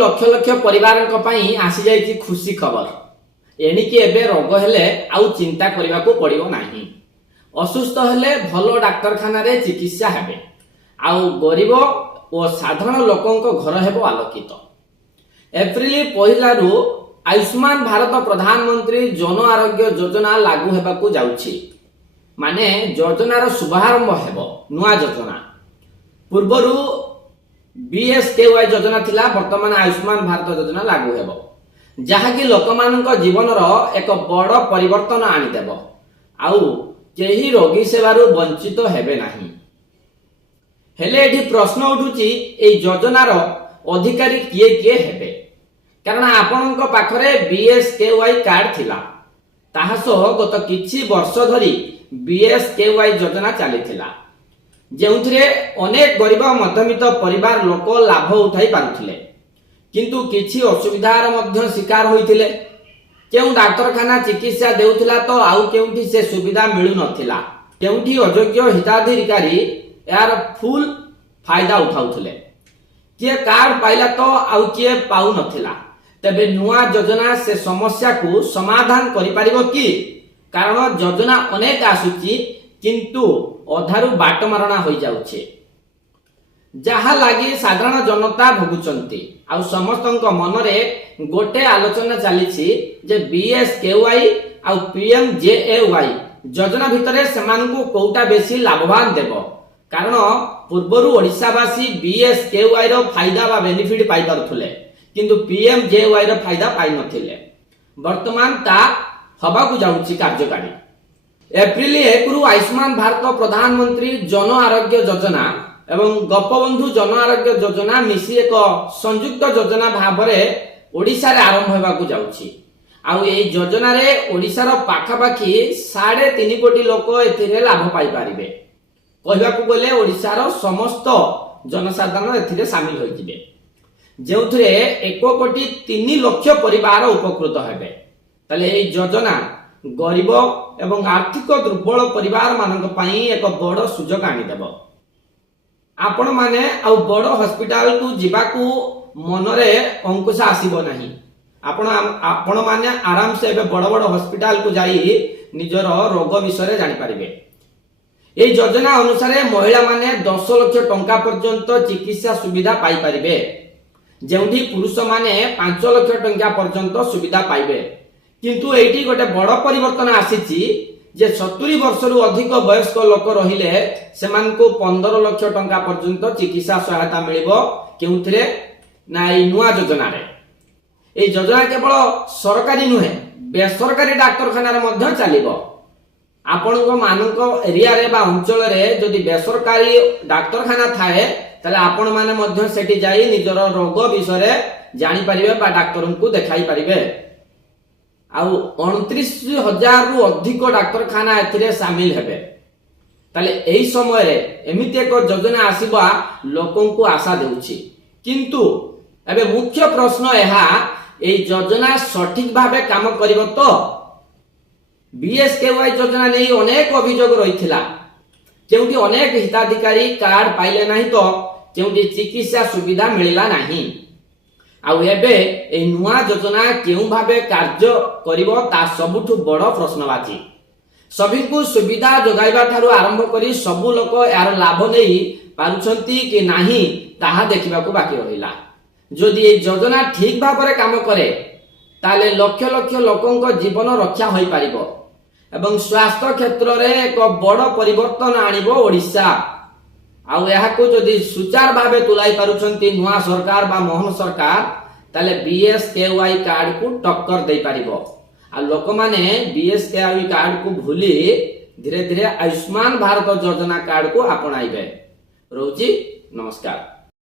लक्ष लक्ष परिवार आसी जाइए खुशी खबर एणिकी एबे रोग हेले आउ चिंता करने को पड़ो नहीं। असुस्थ हेले भल डाक्तरखाना रे चिकित्सा हेबे आउ गरीब और साधारण लोकों घर हेबो आलोकित। एप्रिल पहला रु आयुष्मान भारत प्रधानमंत्री जन आरोग्य योजना लागू हेबाकू जाउछि। माने योजनार शुभारंभ हेबो नुआ योजना। पूर्वरु बीएसकेवाई योजना थिला, वर्तमान आयुष्मान भारत योजना लागू हेबो जहाँकि लोकमानक जीवनर एक बड़ परिवर्तन आनिदेव आउ केही रोगी सेवारु वंचित हेबे नाही। हेले एठी प्रश्न उठुची ए योजनार अधिकारी किए किए हेबे, कारण आपनक पाखरे बीएसकेवाई कार्ड थिला ताहा सह गत किछि वर्ष धरी बीएसकेवाई योजना चलीथिला जेउथिरे अनेक गरीब मध्यमित परिवार लोक लाभ उठाई पारुथिले, किंतु किछि असुविधार मध्य शिकार होइथिले। केउ डाक्तरखाना चिकित्सा देउथिला तो आउ केउठी से सुविधा मिलु नथिला, केउठी अयोग्य हिताधिकारी यार फुल फायदा उठाउथिले। किए कार्ड पाइला तो आउ किए पाउ नथिला। तबे नुआ योजना से समस्या को समाधान करि परिबो कि? कारण योजना अनेक आसुची किंतु अधारु बाट मारणा होई जाउछे, जहा लागी साधारण जनता भोगुचंती। आउ समस्तंक मनरे गोटे आलोचना चलीछि जे बीएसकेवाई आउ पीएमजेएवाई योजना भितरे सेमानकु कोउटा बेसी लाभवान देबो, कारण पूर्वरु ओडिसावासी बीएसकेवाई रो फायदा बा बेनिफिट पाई पारुथले किंतु पीएमजेएवाई रो फायदा पाई नथिले। वर्तमान ता हबाकू जाउछि कार्यकारी। एप्रिल 1 रु आयुष्मान भारत प्रधानमंत्री जन आरोग्य योजना एवं गोपबंधु जन आरोग्य योजना मिसी एक संयुक्त योजना भावरे ओडिसा रे आरंभ हेबाकू जाउछि। आउ ए योजना रे ओडिसा रो पाखापाखी 3.5 कोटी लोक एथिरे लाभ पाई पारिबे। कहबाकू गले ओडिसा रो समस्त जनसाधारण एथिरे शामिल होई जिवे, जेउथरे 1 कोटी 3 लाख परिवार उपकृत हेबे। तले ए योजना गरीब एवं आर्थिक दुर्बल परिवार मानक पई एक बड़ सुजोग आनी देबो। आपण माने आउ बड़ हॉस्पिटल को जिबाकू मनरे अंकुश आसीबो नाही। आपण माने आराम से एबे बड़ बड़ हॉस्पिटल को जाई निजर रोग विषय जानि परिबे। ए योजना अनुसार महिला माने 10 लाख टंका पर्यंत चिकित्सा सुविधा पाई परिबे, जेउठी पुरुष माने 5 लाख टंका पर्यंत सुविधा पाइबे। किंतु एठी गोटे बड़ परिवर्तन आसीची जे 70 वर्षरु अधिक वयस्क लोक रहिले सेमानकु 15 लाख टंका पर्यंत चिकित्सा सहायता मिलिबो। केउथिरे ना ए नुआ योजना रे। ए योजना केवल सरकारी नुहे, बेसरकारी डाक्तरखाना रे मध्य चलिबो। आपनको मानक एरिया रे बा अंचल रे जदि बेसरकारी डाक्तरखाना थाए तले आपण माने मध्य सेठी जाई निजर रोग विषय जानि परिबे बा डाक्तरनकु देखाई परिबे। आउ 29,000 रु अधिक डाक्तरखाना एथिरे शामिल हेबे। ताले एही समय रे एमिति एक योजना आसीबा लोकंकु आशा देउछि, किंतु एबे मुख्य प्रश्न एहा ए योजना सठिक भाबे काम करिवो तो? बीएसकेवाई योजना नै अनेक अभियोग रहिथिला, केउटी अनेक हिताधिकारी कार्ड पाइले नाही तो केउटी चिकित्सा सुविधा मिलिला नाही। आउ एबे ए नुआ योजना केउ भाबे कार्य करिवो ता सबुठु बड़ प्रश्नवाची। सभी को सुविधा जोगाइबा थारु आरंभ करी सबु लोक यार लाभ नेई पारुछंती कि नाही ताहा देखिबाकू बाकी रहिला। जदि ए योजना ठीक भाबरे काम करे ताले लक्ष लक्ष लोकंक जीवन रक्षा होई पारिबो एवं स्वास्थ्य क्षेत्र रे एक बड़ परिवर्तन आनिबो ओडिसा। आउ यहाको जदि सुचार भावे तुलाई पारुछंती नुआ सरकार बा मोहन सरकार ताले बीएसकेवाई कार्ड को टक्कर दे पारिबो। आ लोक माने बीएसकेवाई कार्ड को भूली धीरे धीरे आयुष्मान भारत योजना कार्ड को अपनाइबे। रोजी नमस्कार।